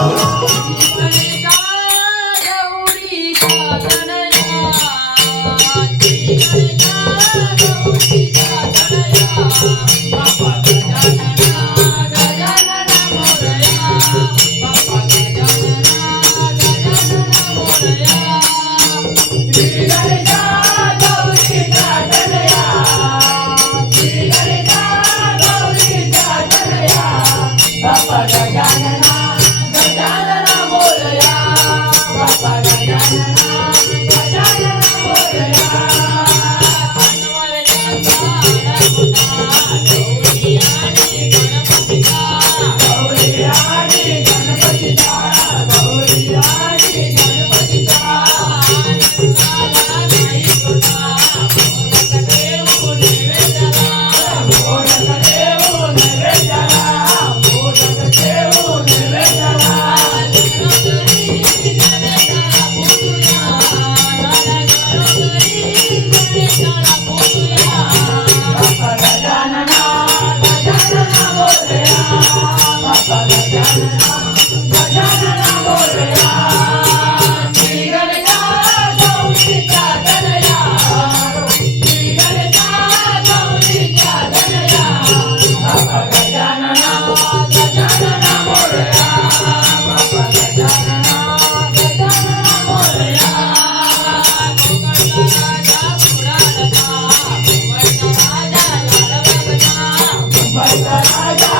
Música Raja, Raja.